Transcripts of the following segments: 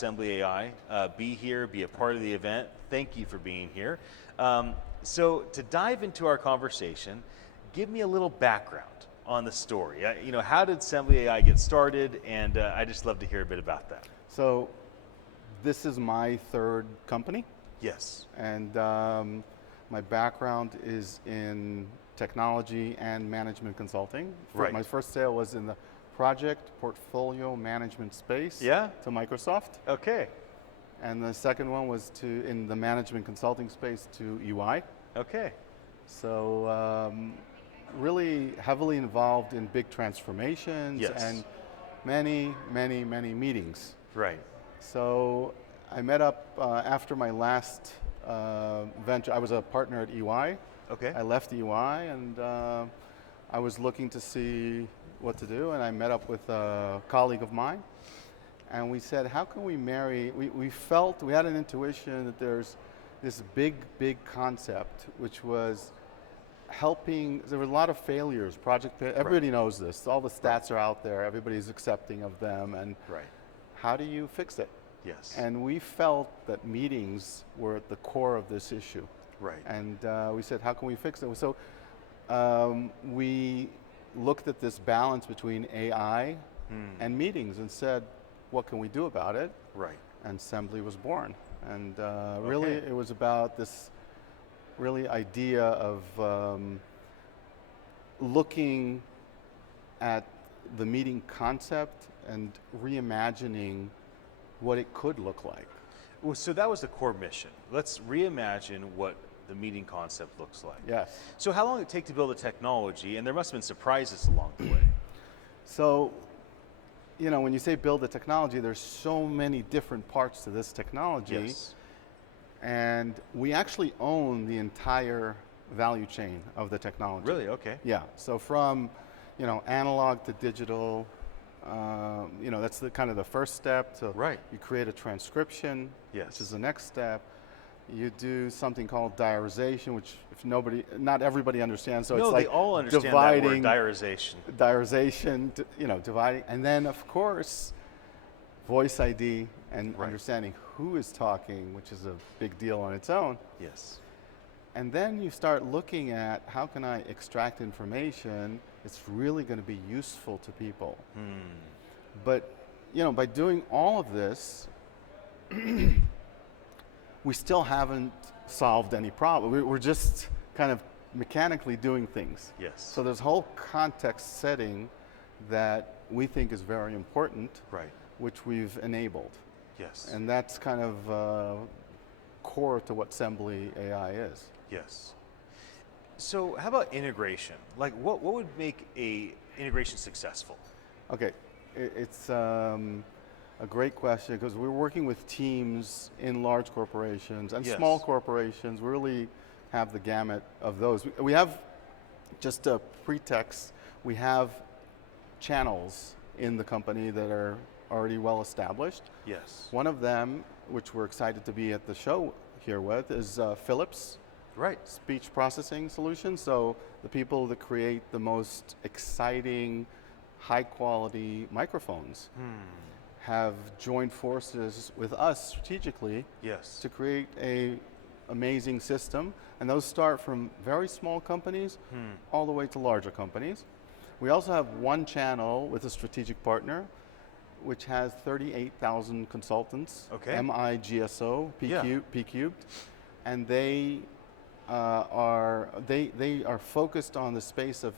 SemblyAI be here, be a part of the event. Thank you for being here. So to dive into our conversation, give me a little background on the story. How did SemblyAI get started? And I just love to hear a bit about that. So this is my third company. Yes. And my background is in technology and management consulting. Right. My first sale was in the project portfolio management space to Microsoft. Okay. And the second one was in the management consulting space to EY. Okay. So really heavily involved in big transformations and many, many, many meetings. Right. So I met up after my last venture. I was a partner at EY. Okay. I left EY and I was looking to see what to do, and I met up with a colleague of mine, and we said, how can we marry, we felt, we had an intuition that there's this big, big concept, which was helping, there were a lot of failures, everybody knows this, all the stats are out there, everybody's accepting of them, and how do you fix it? Yes. And we felt that meetings were at the core of this issue. Right. And we said, how can we fix it? So we looked at this balance between AI and meetings and said, what can we do about it? Right. And Sembly was born. And really it was about this really idea of looking at the meeting concept and reimagining what it could look like. Well, so that was the core mission. Let's reimagine what the meeting concept looks like. Yes. So how long did it take to build the technology? And there must have been surprises along the way. So, when you say build the technology, there's so many different parts to this technology. Yes. And we actually own the entire value chain of the technology. Really? Okay. Yeah. So from, analog to digital, that's the kind of the first step. So you create a transcription, which is the next step. You do something called diarization, which not everybody understands. So it's like they all understand dividing, that word, diarization. Diarization, dividing, and then of course, voice ID and understanding who is talking, which is a big deal on its own. Yes. And then you start looking at how can I extract information that's really going to be useful to people. But by doing all of this, we still haven't solved any problem. We're just kind of mechanically doing things. Yes. So there's a whole context setting that we think is very important, which we've enabled. Yes. And that's kind of core to what SemblyAI is. Yes. So how about integration? Like what would make a integration successful? Okay, it's a great question because we're working with teams in large corporations and small corporations. We really have the gamut of those. We have, just a pretext, we have channels in the company that are already well established. Yes. One of them, which we're excited to be at the show here with, is Philips. Speech processing solutions. So the people that create the most exciting, high quality microphones have joined forces with us strategically to create a amazing system. And those start from very small companies all the way to larger companies. We also have one channel with a strategic partner which has 38,000 consultants, MIGSO, P cubed, and they are focused on the space of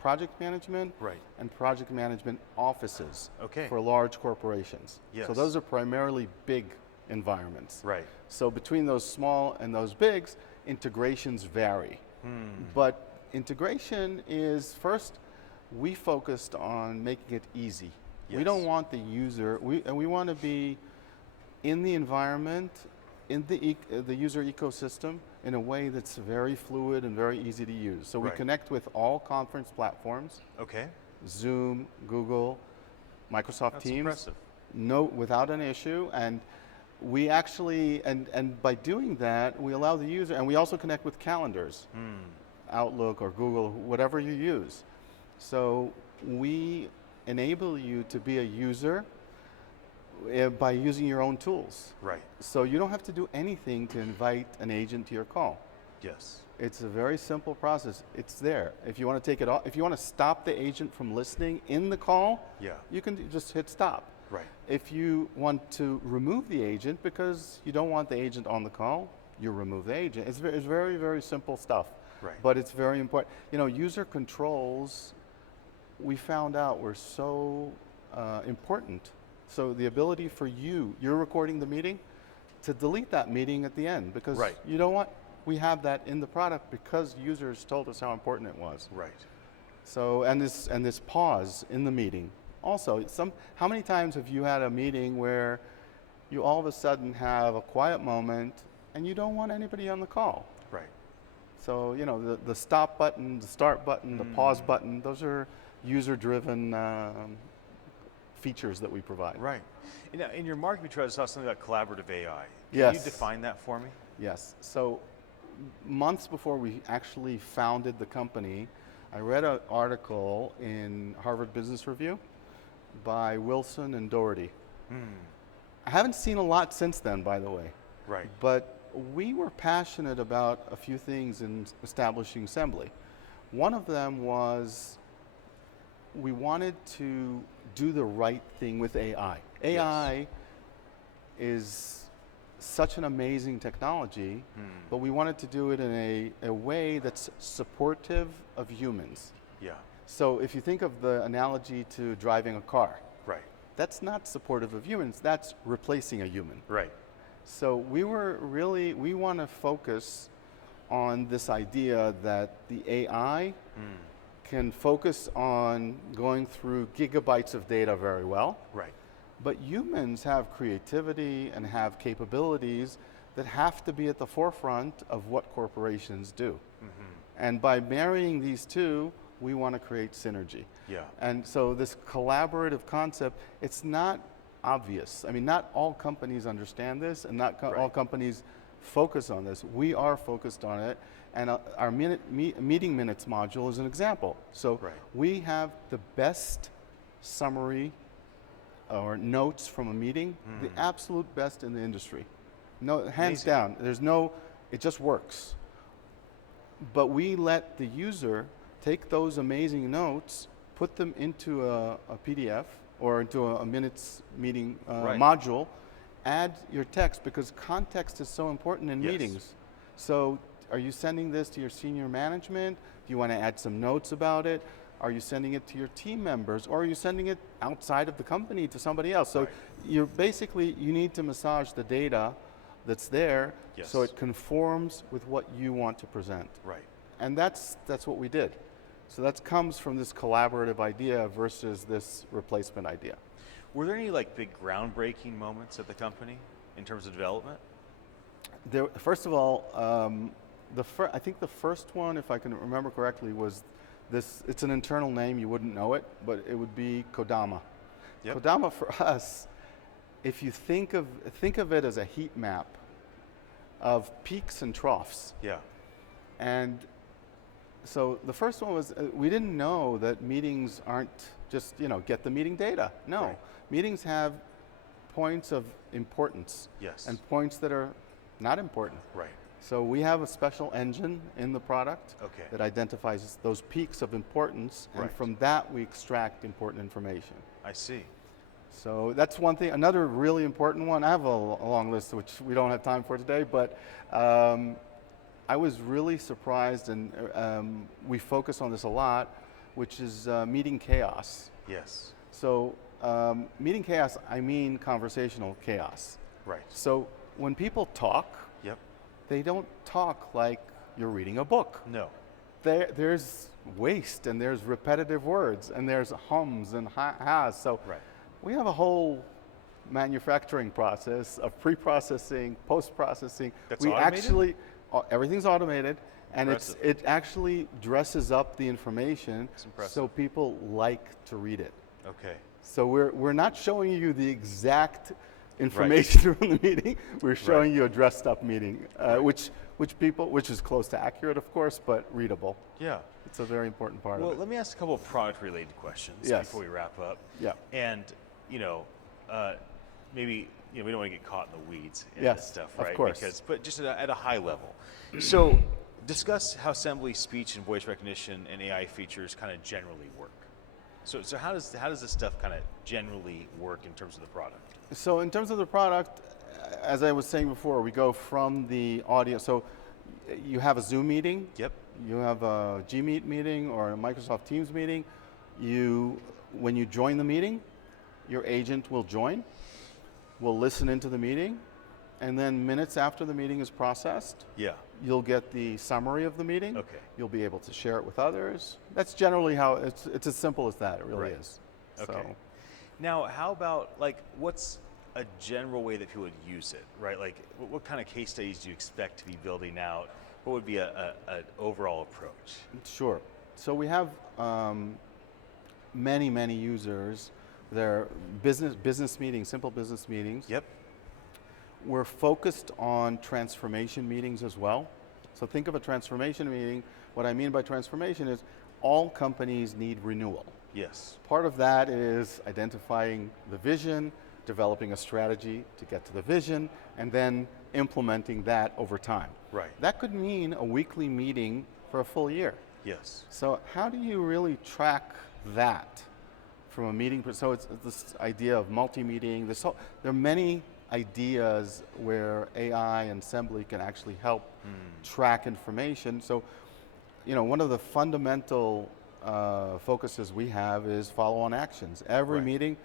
project management and project management offices for large corporations. So those are primarily big environments. So between those small and those bigs, integrations vary. But integration is, first, we focused on making it easy. We don't want the user, we want to be in the environment, in the user ecosystem in a way that's very fluid and very easy to use. So we connect with all conference platforms. Zoom, Google, Microsoft Teams. Without an issue. And we actually, and by doing that, we allow the user, and we also connect with calendars, Outlook or Google, whatever you use. So we enable you to be a user by using your own tools. Right. So you don't have to do anything to invite an agent to your call. Yes. It's a very simple process. It's there. If you want to take it off, if you want to stop the agent from listening in the call, you can just hit stop. Right. If you want to remove the agent because you don't want the agent on the call, you remove the agent. It's very, very simple stuff. Right. But it's very important. You know, user controls, we found out were so important. So the ability for you're recording the meeting, to delete that meeting at the end because you don't want, we have that in the product because users told us how important it was. Right. So, and this pause in the meeting. Also, how many times have you had a meeting where you all of a sudden have a quiet moment and you don't want anybody on the call? Right. So, you know, the stop button, the start button, the pause button, those are user-driven features that we provide. Right. You know, in your marketing material, I saw something about collaborative AI. Yes. Can you define that for me? Yes. So months before we actually founded the company, I read an article in Harvard Business Review by Wilson and Doherty. I haven't seen a lot since then, by the way. Right. But we were passionate about a few things in establishing Sembly. One of them was we wanted to do the right thing with AI. AI is such an amazing technology, but we wanted to do it in a way that's supportive of humans. Yeah. So if you think of the analogy to driving a car, that's not supportive of humans, that's replacing a human. Right. So we want to focus on this idea that the AI can focus on going through gigabytes of data very well. Right. But humans have creativity and have capabilities that have to be at the forefront of what corporations do. And by marrying these two, we want to create synergy. Yeah. And so this collaborative concept, it's not obvious. I mean, not all companies understand this, and not all companies focus on this. We are focused on it, and our meeting minutes module is an example. So we have the best summary or notes from a meeting, the absolute best in the industry. No, hands down. There's no, it just works. But we let the user take those amazing notes, put them into a PDF or into a minutes meeting module, add your text, because context is so important in meetings. So are you sending this to your senior management? Do you want to add some notes about it? Are you sending it to your team members, or are you sending it outside of the company to somebody else? So you're basically, you need to massage the data that's there so it conforms with what you want to present. Right. And that's what we did. So that comes from this collaborative idea versus this replacement idea. Were there any like big groundbreaking moments at the company in terms of development? First of all, I think the first one, if I can remember correctly, was this. It's an internal name, you wouldn't know it, but it would be Kodama. Kodama for us, if you think of it as a heat map of peaks and troughs. Yeah. And so the first one was, we didn't know that meetings aren't just, get the meeting data. No, meetings have points of importance and points that are not important. Right. So we have a special engine in the product that identifies those peaks of importance, and from that we extract important information. I see. So that's one thing. Another really important one, I have a long list which we don't have time for today, but I was really surprised, and we focus on this a lot, which is meeting chaos. Yes. So meeting chaos, I mean conversational chaos. Right. So when people talk, they don't talk like you're reading a book. No. There's waste, and there's repetitive words, and there's hums and has. So we have a whole manufacturing process of pre-processing, post-processing. That's we automated? actually, everything's automated, and it actually dresses up the information so people like to read it. Okay. So we're not showing you the exact information from the meeting. We're showing you a dressed up meeting, which is close to accurate, of course, but readable. Yeah. It's a very important part of it. Well, let me ask a couple of product related questions before we wrap up. Yeah. And, maybe we don't want to get caught in the weeds in Yes, this stuff, of right? course. But just at a high level. So discuss how Sembly speech and voice recognition and AI features kind of generally work. So how does this stuff kind of generally work in terms of the product? So in terms of the product, as I was saying before, we go from the audio. So you have a Zoom meeting. Yep. You have a Gmeet meeting or a Microsoft Teams meeting. When you join the meeting, your agent will join, will listen into the meeting, and then minutes after the meeting is processed, you'll get the summary of the meeting. Okay. You'll be able to share it with others. That's generally how it's as simple as that. It really is. Okay. So. Now, how about what's a general way that people would use it, right? Like, what kind of case studies do you expect to be building out? What would be an overall approach? Sure. So we have many users. They're business meetings, simple business meetings. Yep. We're focused on transformation meetings as well. So think of a transformation meeting. What I mean by transformation is all companies need renewal. Yes. Part of that is identifying the vision, developing a strategy to get to the vision, and then implementing that over time. Right. That could mean a weekly meeting for a full year. Yes. So how do you really track that from a meeting? So it's this idea of multi-meeting. There are many ideas where AI and Sembly can actually help track information. So, one of the fundamental focuses we have is follow-on actions. Every meeting,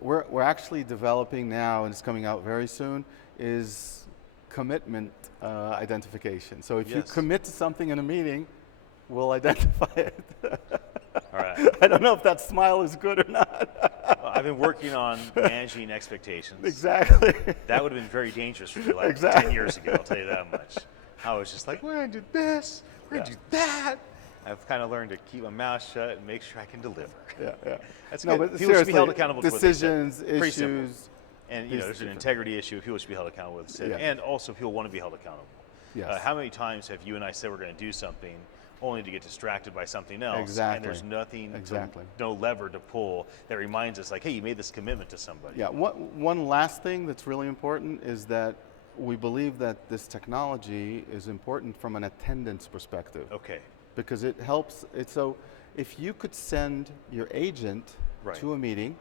we're actually developing now, and it's coming out very soon, is commitment identification. So if you commit to something in a meeting, we'll identify it. All right. I don't know if that smile is good or not. Well, I've been working on managing expectations. Exactly. That would have been very dangerous for me 10 years ago, I'll tell you that much. I was just like, we're going to do this, we're going to do that. I've kind of learned to keep my mouth shut and make sure I can deliver. Yeah. That's no, good. but People should be held accountable to decisions, what they said. Pretty simple. Issues. And there's an integrity issue. People should be held accountable with it. Yeah. And also people want to be held accountable. Yes. How many times have you and I said we're going to do something only to get distracted by something else? Exactly. And there's nothing, no lever to pull that reminds us, hey, you made this commitment to somebody. Yeah. One last thing that's really important is that we believe that this technology is important from an attendance perspective. Okay. Because it helps. So if you could send your agent to a meeting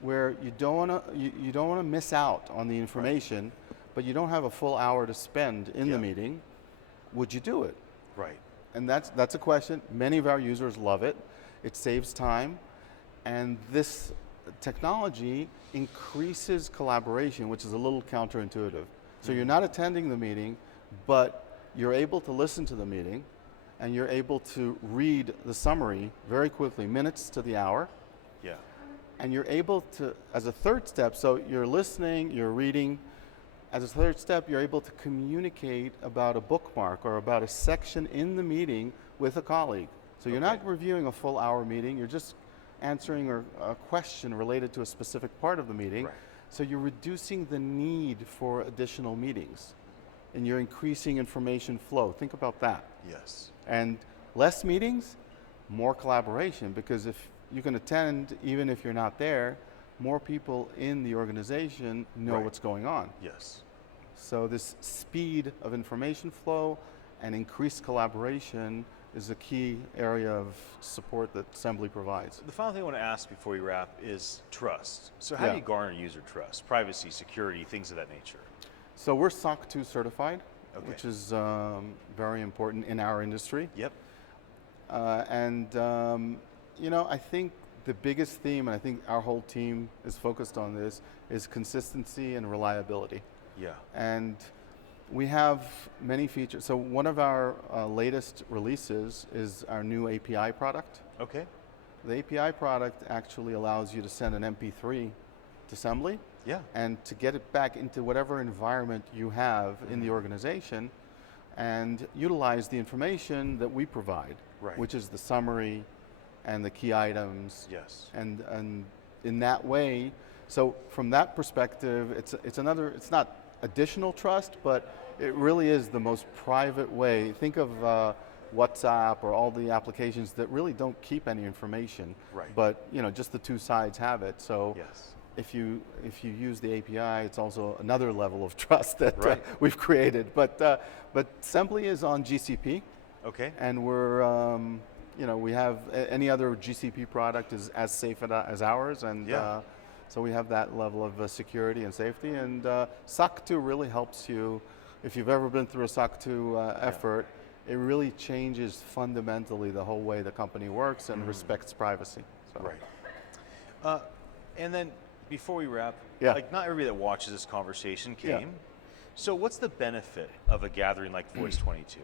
where you don't want to miss out on the information, but you don't have a full hour to spend in the meeting, would you do it? Right. And that's a question. Many of our users love it. It saves time, and this technology increases collaboration, which is a little counterintuitive. So you're not attending the meeting, but you're able to listen to the meeting, and you're able to read the summary very quickly, minutes to the hour. Yeah. And you're able to, as a third step, so you're listening, you're reading. As a third step, you're able to communicate about a bookmark or about a section in the meeting with a colleague. So you're not reviewing a full hour meeting, you're just answering a question related to a specific part of the meeting. Right. So you're reducing the need for additional meetings, and you're increasing information flow. Think about that. Yes. And less meetings, more collaboration, because if you can attend, even if you're not there, more people in the organization know what's going on. Yes. So this speed of information flow and increased collaboration is a key area of support that Sembly provides. The final thing I want to ask before we wrap is trust. So how do you garner user trust? Privacy, security, things of that nature. So we're SOC 2 certified, which is very important in our industry. Yep. I think the biggest theme, and I think our whole team is focused on this, is consistency and reliability. Yeah. And we have many features. So one of our latest releases is our new API product. Okay. The API product actually allows you to send an MP3 to Sembly. Yeah. And to get it back into whatever environment you have in the organization and utilize the information that we provide, which is the summary and the key items. Yes. And in that way, so from that perspective, it's not additional trust, but it really is the most private way. Think of WhatsApp or all the applications that really don't keep any information, but just the two sides have it. So if you use the API, it's also another level of trust that Right. we've created. But Sembly is on GCP, Okay. and we're we have any other GCP product is as safe as ours, and Yeah. so we have that level of security and safety. And SOC 2 really helps you. If you've ever been through a SOC 2 effort, it really changes fundamentally the whole way the company works and respects privacy. So. Right. And then before we wrap, Yeah. like not everybody that watches this conversation came. Yeah. So what's the benefit of a gathering like Voice 22?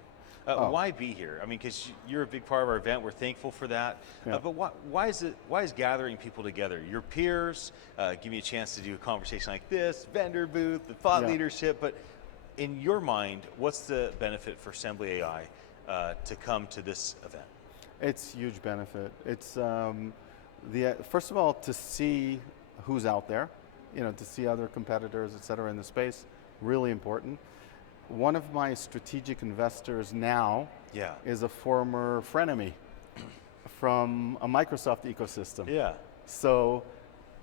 Why be here? I mean, because you're a big part of our event. We're thankful for that. Yeah. But why is gathering people together? Your peers, give me a chance to do a conversation like this, vendor booth, the thought Yeah. leadership. But in your mind, what's the benefit for SemblyAI to come to this event? It's huge benefit. It's first of all, to see who's out there, to see other competitors, et cetera, in the space, really important. One of my strategic investors now is a former frenemy from a Microsoft ecosystem. Yeah. So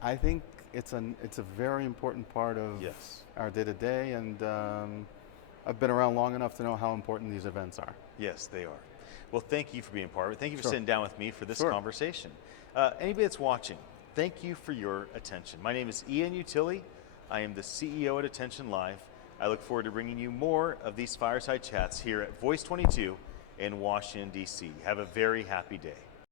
I think it's a very important part of Yes. our day-to-day, and I've been around long enough to know how important these events are. Yes, they are. Well, thank you for being part of it. Thank you for Sure. sitting down with me for this Sure. conversation. Anybody that's watching, thank you for your attention. My name is Ian Utile. I am the CEO at attn.live. I look forward to bringing you more of these fireside chats here at Voice 22 in Washington, D.C. Have a very happy day.